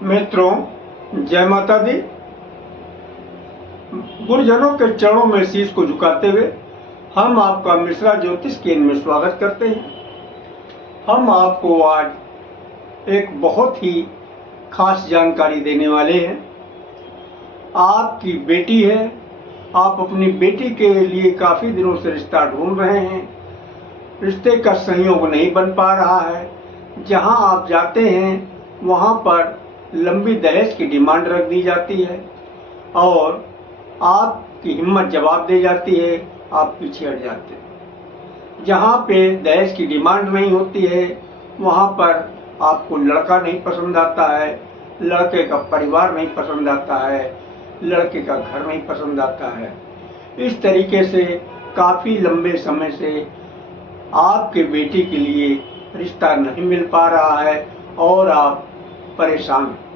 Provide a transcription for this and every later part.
मित्रों, जय माता दी। गुरुजनों के चरणों में शीश को झुकाते हुए हम आपका मिश्रा ज्योतिष केंद्र में स्वागत करते हैं। हम आपको आज एक बहुत ही खास जानकारी देने वाले हैं। आपकी बेटी है, आप अपनी बेटी के लिए काफ़ी दिनों से रिश्ता ढूंढ रहे हैं। रिश्ते का संयोग नहीं बन पा रहा है। जहां आप जाते हैं वहां पर लंबी दहेज की डिमांड रख दी जाती है और आपकी हिम्मत जवाब दे जाती है, आप पीछे हट जाते हैं। जहाँ पे दहेज की डिमांड नहीं होती है वहाँ पर आपको लड़का नहीं पसंद आता है, लड़के का परिवार नहीं पसंद आता है, लड़के का घर नहीं पसंद आता है। इस तरीके से काफ़ी लंबे समय से आपके बेटी के लिए रिश्ता नहीं मिल पा रहा है और आप परेशान हैं।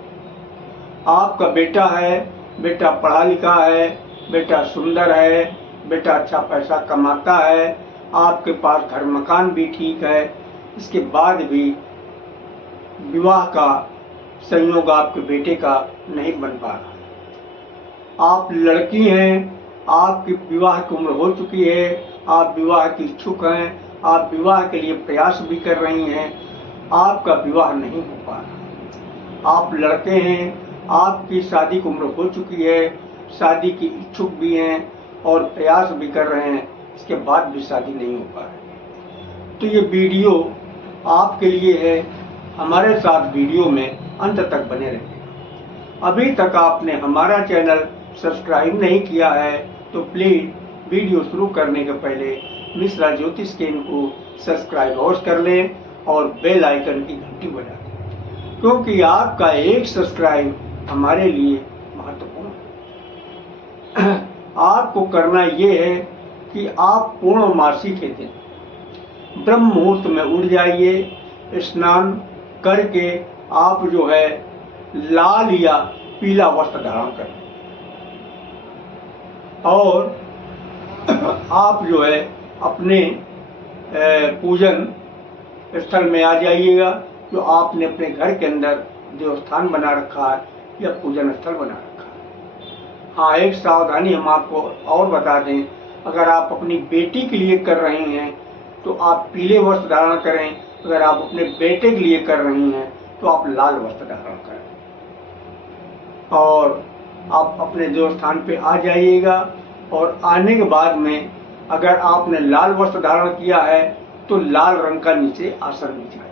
आपका बेटा है, बेटा पढ़ा लिखा है, बेटा सुंदर है, बेटा अच्छा पैसा कमाता है, आपके पास घर मकान भी ठीक है, इसके बाद भी विवाह का संयोग आपके बेटे का नहीं बन पा रहा। आप लड़की हैं, आपकी विवाह की उम्र हो चुकी है, आप विवाह की इच्छुक हैं, आप विवाह के लिए प्रयास भी कर रही हैं, आपका विवाह नहीं हो पा रहा। आप लड़के हैं, आपकी शादी की उम्र हो चुकी है, शादी की इच्छुक भी हैं और प्रयास भी कर रहे हैं, इसके बाद भी शादी नहीं हो पा रही। तो ये वीडियो आपके लिए है। हमारे साथ वीडियो में अंत तक बने रहिएगा। अभी तक आपने हमारा चैनल सब्सक्राइब नहीं किया है तो प्लीज़ वीडियो शुरू करने के पहले मिश्रा ज्योतिष केंद्र को सब्सक्राइब अवश्य कर लें और बेल आइकन की घंटी बजा दें, क्योंकि आपका एक सब्सक्राइब हमारे लिए महत्वपूर्ण है। आपको करना ये है कि आप पूर्णमासी के दिन ब्रह्म मुहूर्त में उठ जाइए, स्नान करके आप जो है लाल या पीला वस्त्र धारण करें और आप जो है अपने पूजन स्थल में आ जाइएगा। जो आपने अपने घर के अंदर देवस्थान बना रखा है या पूजन स्थल बना रखा है। हाँ, एक सावधानी हम आपको और बता दें, अगर आप अपनी बेटी के लिए कर रहे हैं तो आप पीले वस्त्र धारण करें, अगर आप अपने बेटे के लिए कर रही हैं तो आप लाल वस्त्र धारण करें और आप अपने देवस्थान पे आ जाइएगा। और आने के बाद में अगर आपने लाल वस्त्र धारण किया है तो लाल रंग का नीचे आसन बिछाइए।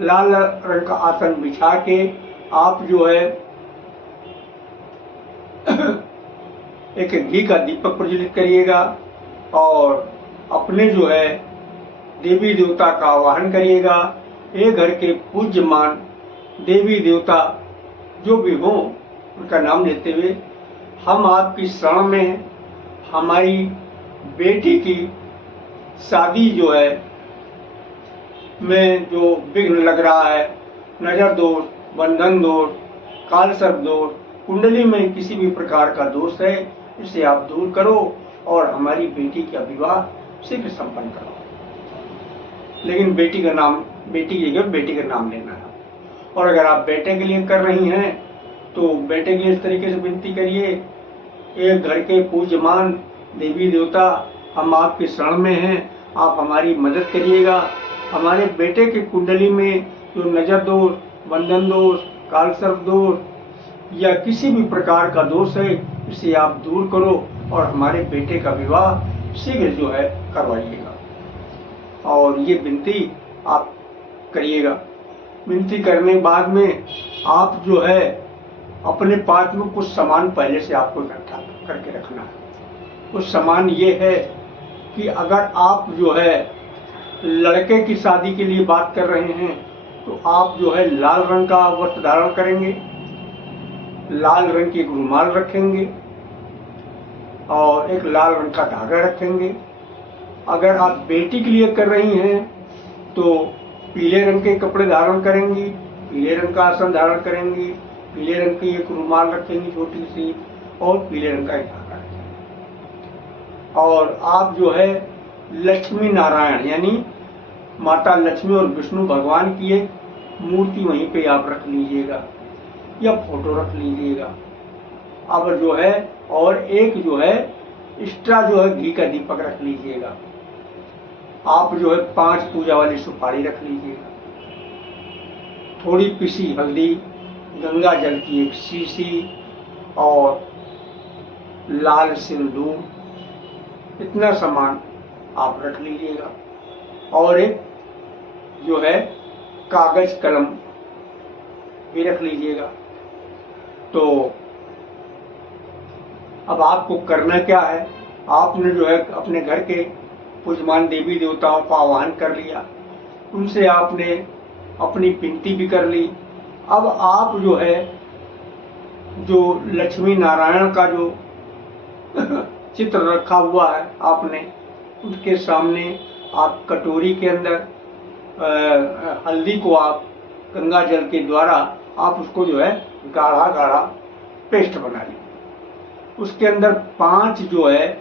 लाल रंग का आसन बिछा के आप जो है एक घी का दीपक प्रज्वलित करिएगा और अपने जो है देवी देवता का आवाहन करिएगा। एक घर के पूज्यमान देवी देवता जो भी हों उनका नाम लेते हुए हम आपकी शरण में हैं। हमारी बेटी की शादी जो है में जो विघ्न लग रहा है, नजर दोष, बंधन दोष, काल सर्प दोष, कुंडली में किसी भी प्रकार का दोष है, इसे आप दूर करो और हमारी बेटी का विवाह शीघ्र संपन्न करो। लेकिन बेटी का नाम, बेटी की जगह बेटी का नाम लेना है। और अगर आप बेटे के लिए कर रही हैं तो बेटे के लिए इस तरीके से विनती करिए, एक घर के पूज्यमान देवी देवता हम आपकी शरण में हैं, आप हमारी मदद करिएगा। हमारे बेटे की कुंडली में जो नजर दोष, बंधन दोष, काल सर्प दोष या किसी भी प्रकार का दोष है, इसे आप दूर करो और हमारे बेटे का विवाह शीघ्र जो है करवाइएगा। और ये विनती आप करिएगा। विनती करने के बाद में आप जो है अपने पास में कुछ सामान पहले से आपको इकट्ठा करके रखना है। कुछ सामान ये है कि अगर आप जो है लड़के की शादी के लिए बात कर रहे हैं तो आप जो है लाल रंग का वस्त्र धारण करेंगे, लाल रंग की एक रुमाल रखेंगे और एक लाल रंग का धागा रखेंगे। अगर आप बेटी के लिए कर रही हैं तो पीले रंग के कपड़े धारण करेंगी, पीले रंग का आसन धारण करेंगी, पीले रंग की एक रुमाल रखेंगी छोटी सी और पीले रंग का एक धागा रखेंगी। और आप जो है लक्ष्मी नारायण यानी माता लक्ष्मी और विष्णु भगवान की एक मूर्ति वहीं पे आप रख लीजिएगा या फोटो रख लीजिएगा। अब जो है और एक जो है एक्स्ट्रा जो है घी का दीपक रख लीजिएगा। आप जो है 5 पूजा वाली सुपारी रख लीजिएगा। थोड़ी पिसी हल्दी, गंगा जल की एक शीशी और लाल सिंदूर, इतना सामान आप रख लीजिएगा। और एक जो है कागज कलम भी रख लीजिएगा। तो अब आपको करना क्या है, आपने जो है अपने घर के पूजमान देवी देवताओं का आह्वान कर लिया, उनसे आपने अपनी विनती भी कर ली। अब आप जो है जो लक्ष्मी नारायण का जो चित्र रखा हुआ है आपने, उसके सामने आप कटोरी के अंदर हल्दी को आप गंगा जल के द्वारा आप उसको जो है गाढ़ा गाढ़ा पेस्ट बना लीजिए। उसके अंदर 5 जो है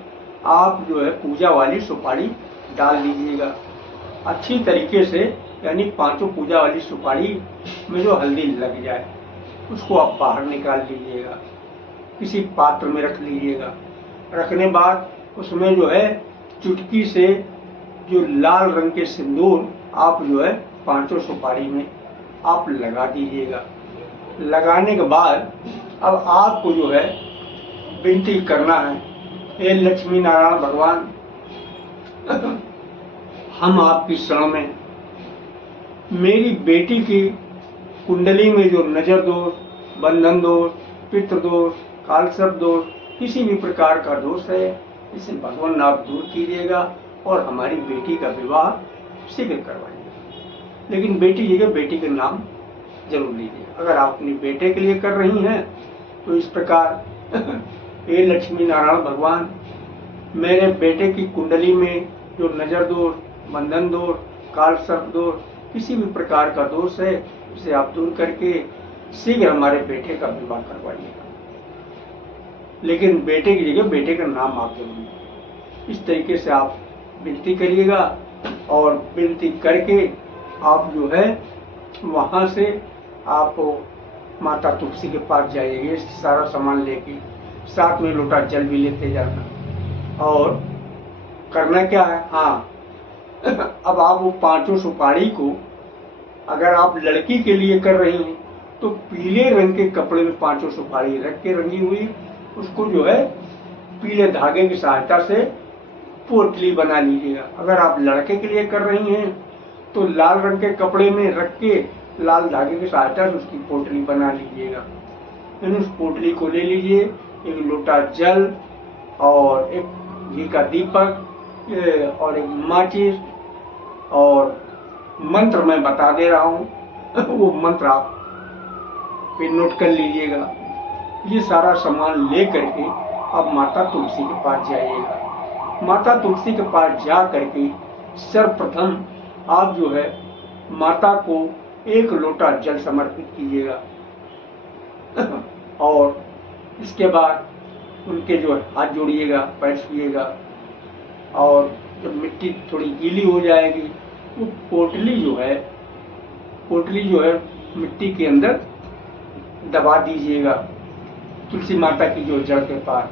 आप जो है पूजा वाली सुपारी डाल दीजिएगा अच्छी तरीके से, यानी 5 पूजा वाली सुपारी में जो हल्दी लग जाए उसको आप बाहर निकाल लीजिएगा, किसी पात्र में रख लीजिएगा। रखने बाद उसमें जो है चुटकी से जो लाल रंग के सिंदूर आप जो है 5 सुपारी में आप लगा दीजिएगा। लगाने के बाद अब आपको जो है विनती करना है, हे लक्ष्मी नारायण भगवान, हम आपकी शरण में, मेरी बेटी की कुंडली में जो नजर दोष, बंधन दोष, पितृ दोष, कालसर्प दोष, किसी भी प्रकार का दोष है, इसे भगवान आप दूर कीजिएगा और हमारी बेटी का विवाह शीघ्र करवाइएगा। लेकिन बेटी जगह बेटी का नाम जरूर लीजिएगा। अगर आप अपने बेटे के लिए कर रही हैं तो इस प्रकार हे लक्ष्मी नारायण भगवान, मेरे बेटे की कुंडली में जो नजर दोष, बंधन दोष, काल सर्प दोष, किसी भी प्रकार का दोष है, उसे आप दूर करके शीघ्र हमारे बेटे का विवाह करवाइएगा। लेकिन बेटे की जगह बेटे का नाम आप जरूर, इस तरीके से आप विनती करिएगा। और विनती करके आप जो है वहां से आप माता तुलसी के पास जाइए, सारा सामान लेके, साथ में लोटा जल भी लेते जाना। और करना क्या है, हाँ अब आप वो 5 सुपारी को अगर आप लड़की के लिए कर रही हैं तो पीले रंग के कपड़े में 5 सुपारी रख के रंगी हुई उसको जो है पीले धागे की सहायता से पोटली बना लीजिएगा। अगर आप लड़के के लिए कर रही हैं तो लाल रंग के कपड़े में रख के लाल धागे की सहायता से उसकी पोटली बना लीजिएगा। उस पोटली को ले लीजिए, एक लोटा जल और एक घी का दीपक और एक माचिस, और मंत्र मैं बता दे रहा हूँ वो मंत्र आप पे नोट कर लीजिएगा। ये सारा सामान ले करके आप माता तुलसी के पास जाइएगा। माता तुलसी के पास जा करके सर्वप्रथम आप जो है माता को 1 लोटा जल समर्पित कीजिएगा और इसके बाद उनके जो हाथ जोड़िएगा, पैर छुइएगा, और जब मिट्टी थोड़ी गीली हो जाएगी वो पोटली जो है मिट्टी के अंदर दबा दीजिएगा तुलसी माता की जो जड़ के पास,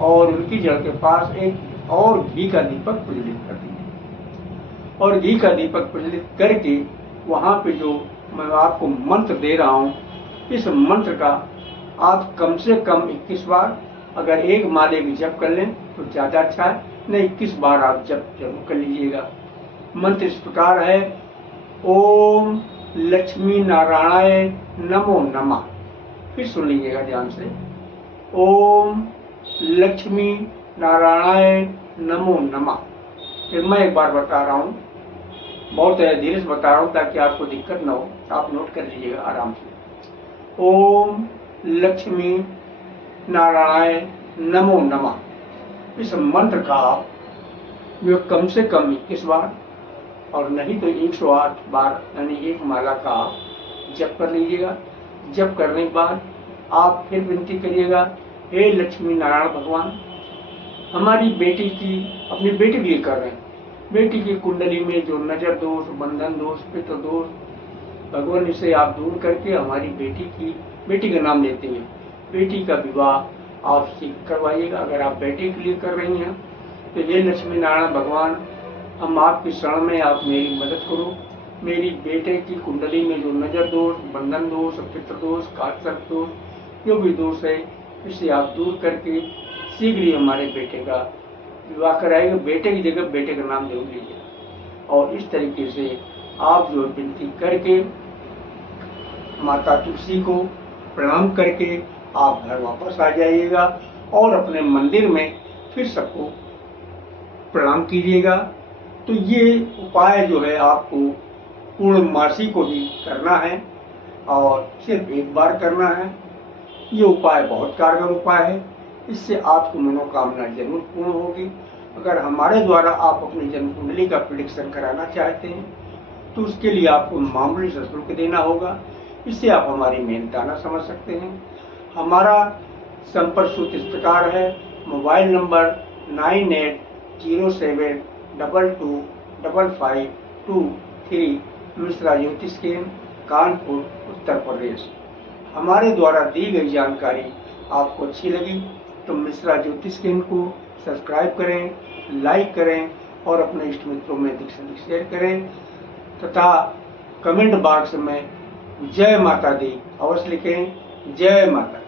और उनकी जड़ के पास एक और घी का दीपक प्रज्वलित कर दीजिए। और घी का दीपक प्रज्वलित करके वहाँ पे जो मैं आपको मंत्र दे रहा हूँ, इस मंत्र का आप कम से कम 21 बार, अगर एक माले भी जप कर लें तो ज़्यादा अच्छा है, नहीं 21 बार आप जप जरूर कर लीजिएगा। मंत्र इस प्रकार है, ओम लक्ष्मी नारायणाय नमो नमः। फिर सुन लीजिएगा ध्यान से, ओम लक्ष्मी नारायणाय नमो नमः। फिर मैं एक बार बता रहा हूँ, बहुत धीरे से बता रहा हूँ ताकि आपको दिक्कत ना हो, आप नोट कर लीजिएगा आराम से। ओम लक्ष्मी नारायण नमो नमः। इस मंत्र का आप जो कम से कम 21 बार और नहीं तो 108 बार यानी एक माला का आप जप कर लीजिएगा। जप करने के बाद आप फिर विनती करिएगा, हे लक्ष्मी नारायण भगवान, हमारी बेटी की, अपनी बेटी के लिए कर रहे हैं, बेटी की कुंडली में जो नजर दोष, बंधन दोष, पितृ दोष, भगवान इसे आप दूर करके हमारी बेटी का नाम लेते हैं, बेटी का विवाह आपसे करवाइएगा। अगर आप बेटे के लिए कर रही हैं तो ये लक्ष्मी नारायण भगवान, हम आपकी शरण में, आप मेरी मदद करो। मेरी बेटे की कुंडली में जो नजर दोष, बंधन दोष, पितृ दोष, काट सर्प दोष, जो भी दोष है, इसे आप दूर करके शीघ्र ही हमारे बेटे का विवाह कराएंगे। बेटे की जगह बेटे का नाम जरूर लीजिए। और इस तरीके से आप जो विनती करके माता तुलसी को प्रणाम करके आप घर वापस आ जाइएगा और अपने मंदिर में फिर सबको प्रणाम कीजिएगा। तो ये उपाय जो है आपको पूर्णमासी को ही करना है और सिर्फ एक बार करना है। ये उपाय बहुत कारगर उपाय है, इससे आपकी मनोकामना जरूर पूर्ण होगी। अगर हमारे द्वारा आप अपनी जन्म कुंडली का प्रेडिक्शन कराना चाहते हैं तो उसके लिए आपको मामूली सा शुल्क देना होगा। इससे आप हमारी मेहनताना समझ सकते हैं। हमारा संपर्क सूत्र इस प्रकार है। मोबाइल नंबर 9807225523, मिश्रा ज्योतिष केंद्र, कानपुर, उत्तर प्रदेश। हमारे द्वारा दी गई जानकारी आपको अच्छी लगी तो मिश्रा ज्योतिष केंद्र को सब्सक्राइब करें, लाइक करें और अपने इष्ट मित्रों में अधिक से अधिक शेयर करें तथा कमेंट बॉक्स में जय माता दी अवश्य लिखें। जय माता।